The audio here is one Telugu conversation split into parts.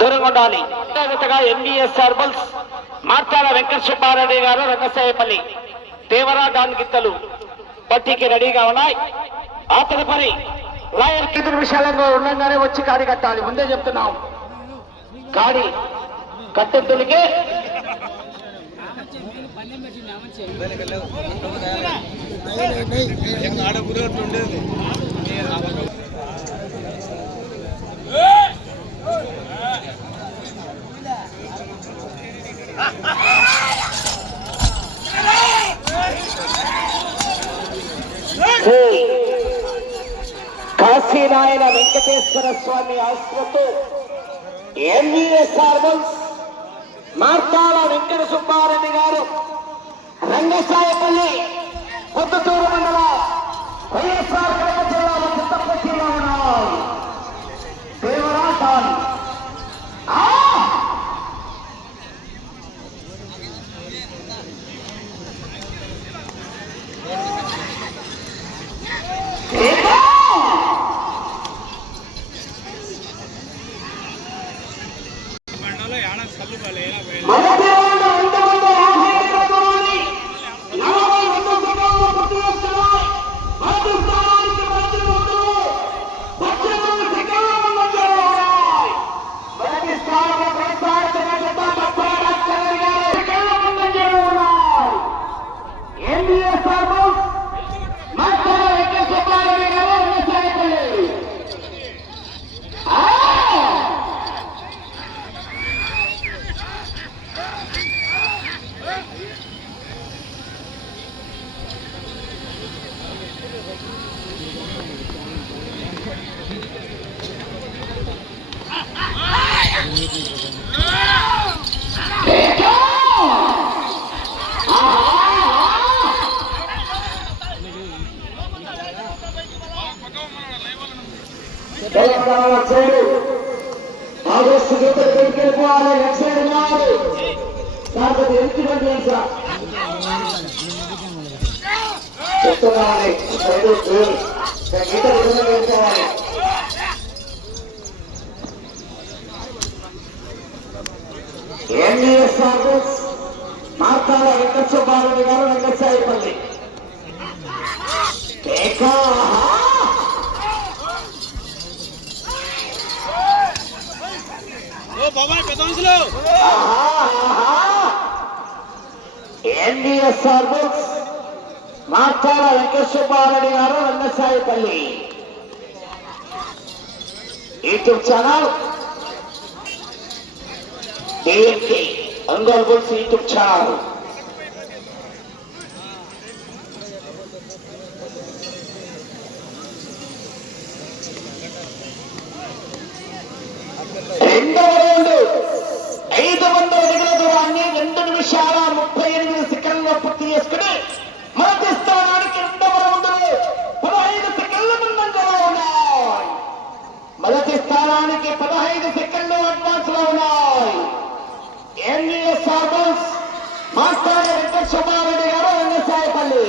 దూరంగా ఉండాలి. ఎంబీఎస్ హెర్బల్స్ మార్చాల వెంకట సుబ్బారెడ్డి గారు రంగసాయపల్లి దేవరా డాన్ గిత్తలు పట్టికి రెడీగా ఉన్నాయి. ఆ తదుపరి లాయర్ కింద విశాలంగా ఉండగానే వచ్చి కాడి కట్టాలి. ముందే చెప్తున్నాం, కాడి కట్టెద్దులకే కాశీనాయన వెంకటేశ్వర స్వామి ఆశ్రతో ఎంఈఎస్ హెర్బల్స్ మార్తాల వెంకట సుబ్బారెడ్డి గారు రంగసాయపల్లి పొద్దుటూరు మండల వైఎస్ఆర్ కడప జిల్లాలో పుట్టపట్టిలో ఉన్నాయి. దేవరాటాన్ ఆగస్టు వెళ్ళిపోవాలి. చెప్తున్నామని వెళ్ళిపోవాలి. ఎంఈఎస్ హెర్బల్స్ మార్తాల వెంకట సుబ్బారెడ్డి గారు రంగసాయపల్లి ఎంఈఎస్ హెర్బల్స్ మార్తాల వెంకట సుబ్బారెడ్డి గారు Rangasayapalli YouTube channel DMK Angal Bulls YouTube channel. రెండవ రౌండ్ 500 అడుగుల దూరాన్ని 2 నిమిషాల 38 సెకండ్లలో పూర్తి చేసుకుని మొదటి స్థానానికి రెండవ రౌండ్ 15 సెకండ్ల ముందంజలో ఉన్నాయి. మొదటి స్థానానికి 15 సెకండ్లు అడ్వాన్స్ లో ఉన్నాయి. ఎంఈఎస్ హెర్బల్స్ మార్తాల వెంకట సుబ్బారెడ్డి గారు రంగసాయపల్లి.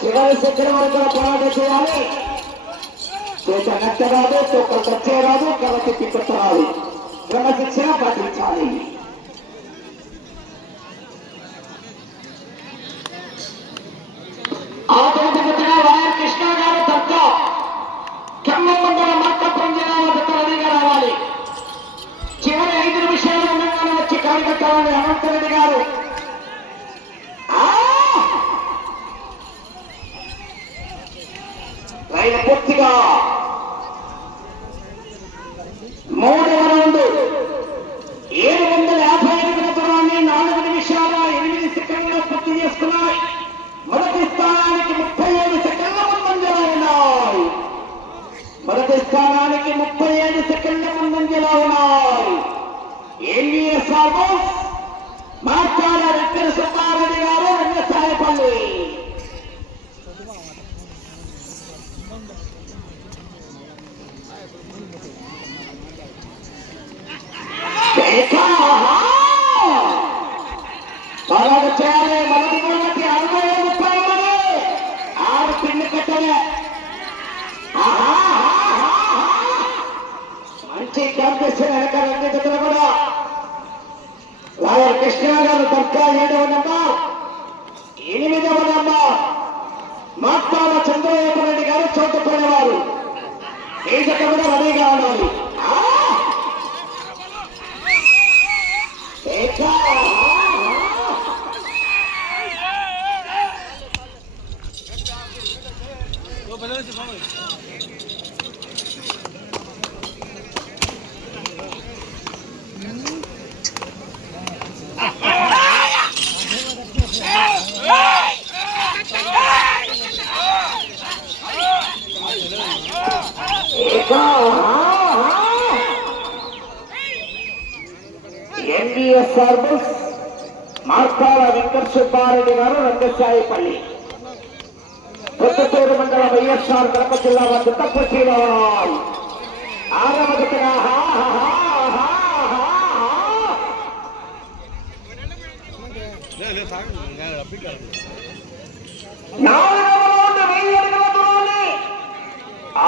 చివరి సెకండ్ వరకు పోరాటం చేయాలి. చేత నచ్చరాదు, తొక్కలు వచ్చేరాదు, కలకి పిక్కరాదు, క్రమశిక్షణ పాటించాలి. ఆ తోటిగా వాయర్ కృష్ణ గారు తప్ప ఖమ్మం మండల మార్కాపురం జిల్లాలో రెడీగా రావాలి. చివరి 5 నిమిషాలు ఉండగానే వచ్చి కార్యకర్తలని అనంతరెడ్డి గారు పూర్తిగా 3వ రౌండ్ 750 అడుగుల దూరాన్ని 4 నిమిషాల 8 సెకండ్లు పూర్తి చేసుకున్నాయి. మొదటి స్థానానికి 37 సెకండ్ల ముందంజలో ఉన్నాయి. మొదటి స్థానానికి 37 సెకండ్ల ముందంజలో ఉన్నాయి. ఎంఈఎస్ హెర్బల్స్ మార్తాల వెంకట సుబ్బారెడ్డి గారు రంగసాయపల్లి. చేయాలి. మొదటి 60 6 పిన్ను కట్టలే. మంచి కాంపిటీషన్ వెనక 2 జతలు కూడా. లాయర్ కృష్ణ గారు దర్గా 7వ నెంబర్, 8వ నెంబర్ మాట్లాడ చంద్రబాబు రెడ్డి గారు చోటుకునేవారు. ఈ జత కూడా రెడీగా ఉండాలి. ఎన్బిఎస్ సర్వీస్ మార్తాల వెంకట సుబ్బారెడ్డి గారు రంగసాయిపల్లి, కొత్తూరు మండల వైఎస్ఆర్ కడప జిల్లా వద్ద తప్పు శ్రీరామ్ 6వ జతగా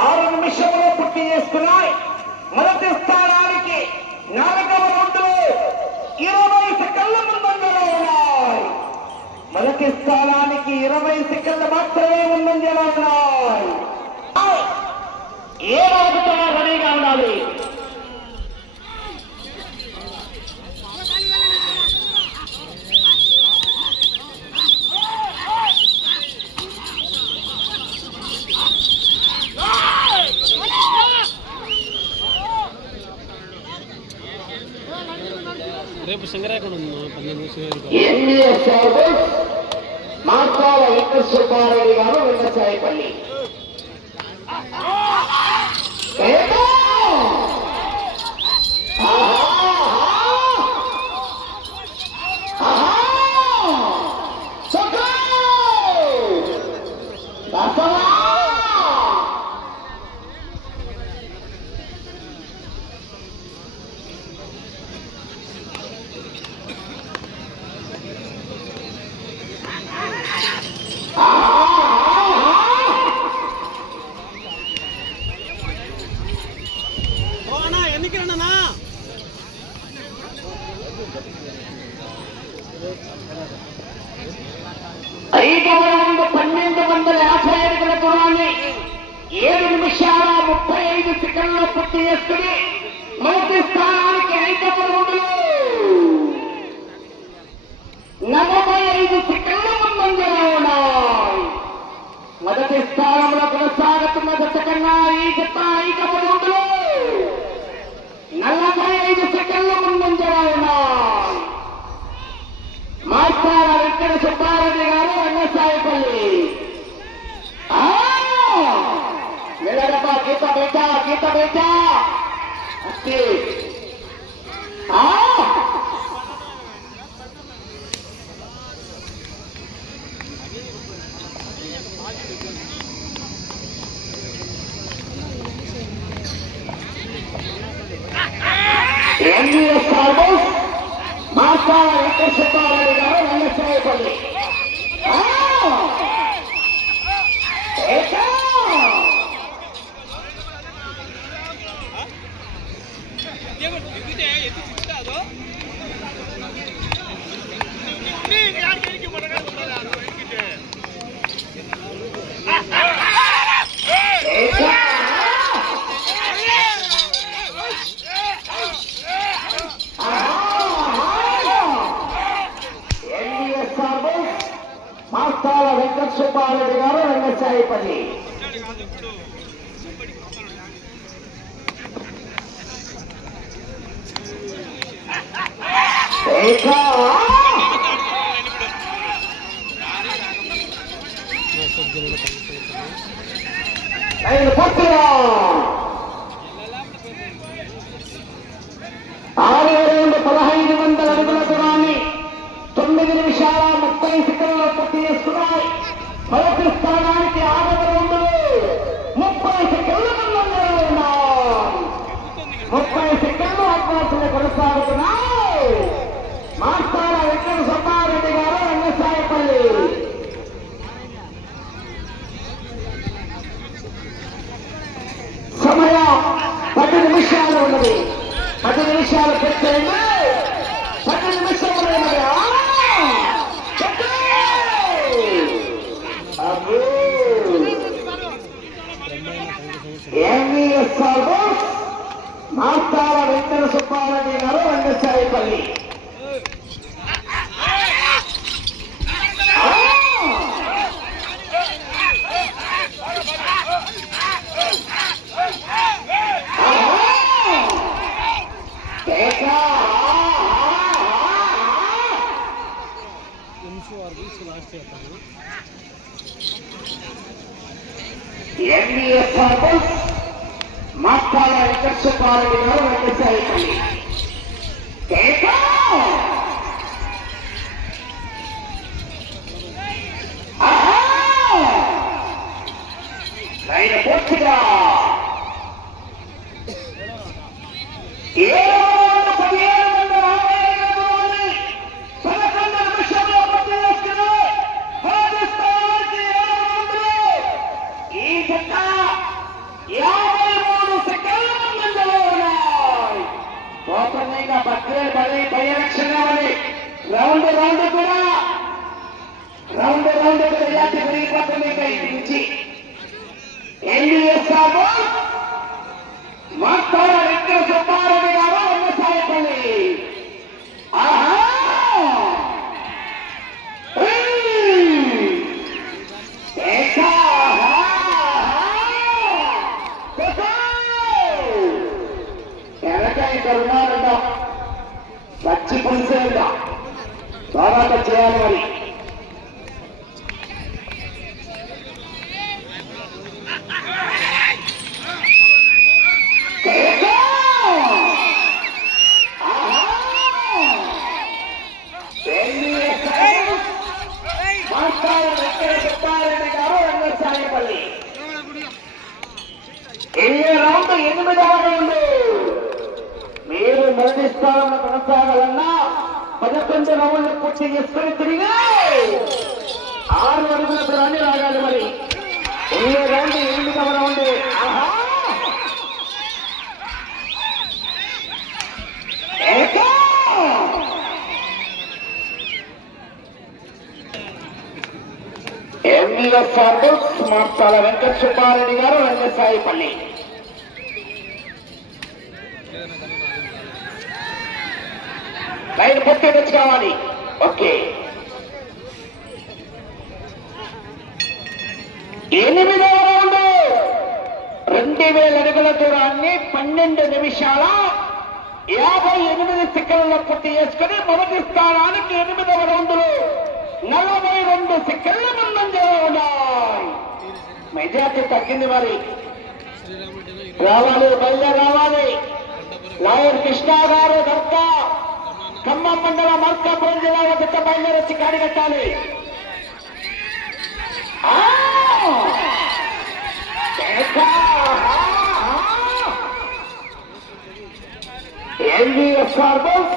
6 నిమిషంలో పూర్తి చేసుకున్నాయి. మొదటి స్థానానికి 4వ రౌండ్లో 20 సెకండ్ల ముందంజలో ఉన్నాయి. మొదటి స్థానానికి 20 సెకండ్లు మాత్రమే ముందంజలో ఉన్నాయి. ఏ రాజుగా రెడీగా ఉండాలి. రేపు సింగరాయకుండా ఎన్బిఎస్ సర్వీస్ మార్తాల వెంకట సుబ్బారెడ్డి గారు రంగసాయిపల్లి. ఐదవ రౌండ్ 1250 అడుగుల దూరాన్ని 7 నిమిషాల 35 సెకండ్లు పూర్తి చేసుకుని మొదటి స్థానానికి 5వ రౌండ్లో 45 సెకండ్ల ముందంజలో ఉన్నాయి. మొదటి స్థానంలో కొనసాగుతున్న జత కన్నా ఈ జత 5వ రౌండ్లో 45 సెకండ్ల ముందంజలో ఉన్నాయి. మాస్టార వెంకట సుబ్బారెడ్డి గారు రంగసాయిపల్లి. గీత బేట అస్తి ఎన్బిఎస్ సర్వీస్ మాస్టార వెంకట సుబ్బారెడ్డి గారు రంగసాయిపల్లి. మాస్టాల వెంకట సుబ్బారెడ్డి గారు రంగసాయిపల్లి. పూర్తిగా 1500 అడుగుల దూరాన్ని 9 నిమిషాల 30 సెకండ్లలో పూర్తి చేసుకున్నాయి. మొదటి స్థానానికి 6వ రౌండ్లో 30 సెకండ్ల ముందంజలో ఉన్నాయి. 30 సెకండ్లు అడ్వాన్స్లు కొనసాగుతున్నాయి. మాస్టార వెంకట సుబ్బారెడ్డి గారు ఎంబీఎస్ హార్బర్స్ మాట్లాడ వెంకటసుబ్బారెడ్డి గారు వెంకటసాయిపల్లి ఆయన పూర్తిగా 53 సెకండ్ల ముందంజలో ఉన్నాయి. పోతన్నయ్య పరిరక్షణ రౌండ్ కూడా యాత్ర పెరిగిపోతుంది. నుంచి ఎన్డీఎస్ మాట్లాడ వెంకట సుబ్బారెడ్డి గారు వెంకటసాయిపల్లి. ఆహా కరుణారంట పచ్చి పులిసేంట తర్వాత చేయాలి మరి. సుబ్బారెడ్డి గారు వెంకటసాయిపల్లి. 8వ రౌండ్. మీరు మొదటి స్థానంలో కొనసాగాలన్నా 11 రౌండ్లు పూర్తి చేసుకుని తిరిగి 6 అడుగుల దూరాన్ని రాగాలి మరి. 8వ రౌండ్ 8వ రౌండ్. ఎంబీఎస్ హార్బర్స్ మార్చాల వెంకట సుబ్బారెడ్డి గారు వెంకటసాయిపల్లి. లైన్ పొట్టి తెచ్చుకోవాలి. ఓకే 8వ రౌండ్. 2000 అడుగుల దూరాన్ని 12 నిమిషాల 58 సెకండ్ల పూర్తి చేసుకుని మొదటి స్థానానికి 8వ రౌండ్ లో 42 సెకండ్ల ముందంజలో ఉన్నాయి. మెజార్టీ తగ్గింది మరి. రావాలి, బయలుదేరి రావాలి. లాయర్ కృష్ణ గారు దర్గా ఖమ్మం మండలం మార్కాపురం జిల్లాలో పెద్ద బయలుదేరి వచ్చి కాడి కట్టాలి. ఎన్డీఎస్ హార్బర్స్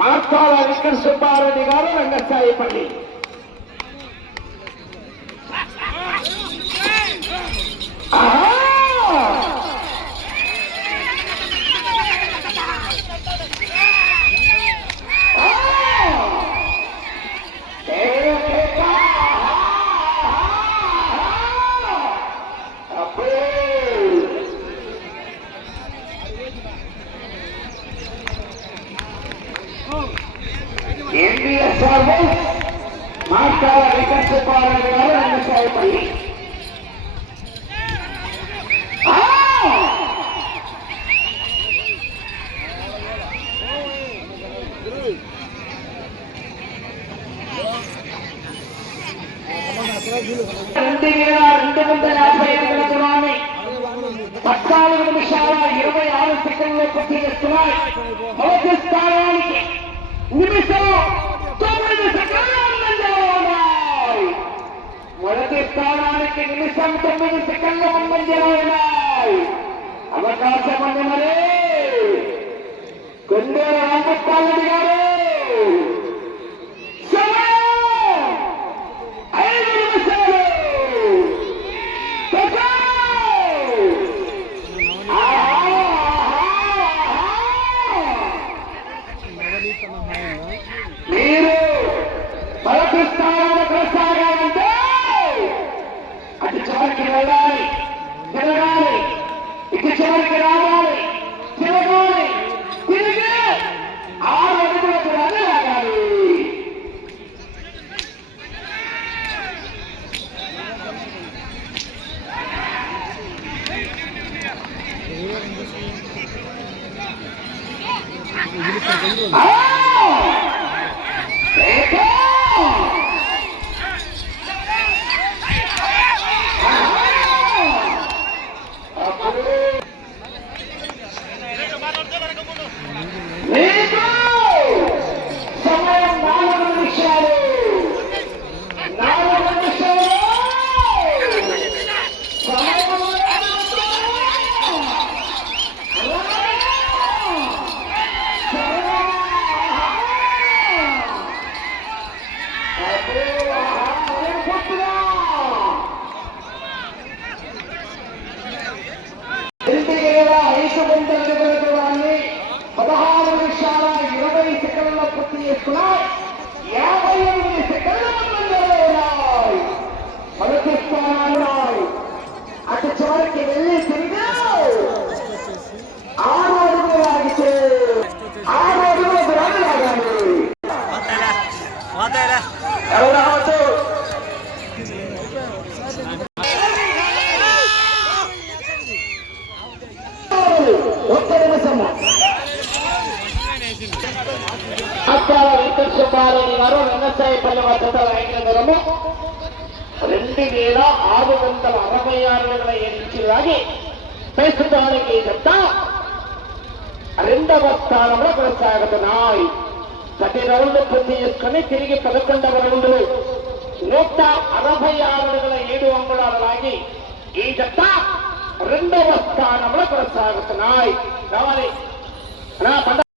మార్కాల వెంకట సుబ్బారెడ్డి గారు వెంకటసాయిపల్లి. ఎంబీఎస్ హార్బర్స్ మార్కాల వెంకట సుబ్బారెడ్డి గారు వెంకటసాయిపల్లి. దూరాన్ని 14 నిమిషాల 26 సెకండ్లు పూర్తి చేస్తున్నాయి. మొదటి స్థానానికి నిమిషం 9 సెకండ్లు ముందంజలో ఉన్నాయి. మొదటి స్థానానికి నిమిషం 9 సెకండ్ల ముందంజలో ఉన్నాయి. అవకాశం ఉంది మరి. కొండూరు రామప్పారెడ్డి గారు 5 నిమిషాలు. మీరు మొదటి స్థానంలో కొనసాగాలంటే అటు చివరికి వెళ్ళాలి, తిరగాలి, ఇటు చివరికి రావాలి, తిరగాలి, తిరిగి 6 అడుగుల ఎవరు రావచ్చు? ఒక్క నిమిషం. అక్కాల వెంకట సుబ్బారెడ్డి గారు రంగసాయిపల్లి వద్ద రైతుల దూరము 2666 ఇంచులు లాగి ప్రస్తుతానికి చెప్తా రెండవ స్థానంలో కొనసాగుతున్నాయి. 10 రౌండ్లు పూర్తి చేసుకుని తిరిగి 11వ రౌండ్లు 166.7 లాగి ఈ జత రెండవ స్థానంలో కొనసాగుతున్నాయి. కావాలి